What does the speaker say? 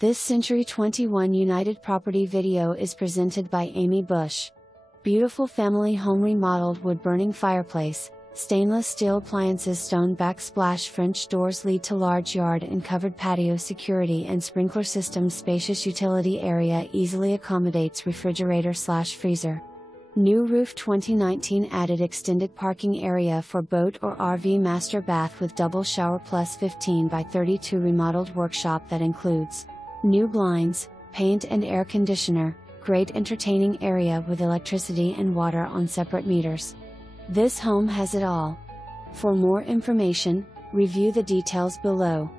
This Century 21 United Property video is presented by Amy Bush. Beautiful family home remodeled wood-burning fireplace, stainless steel appliances, stone backsplash French doors lead to large yard and covered patio, security and sprinkler systems, spacious utility area easily accommodates refrigerator/freezer. New roof 2019 added extended parking area for boat or RV, master bath with double shower plus 15 by 32 remodeled workshop that includes new blinds, paint and air conditioner, great entertaining area with electricity and water on separate meters. This home has it all. For more information, review the details below.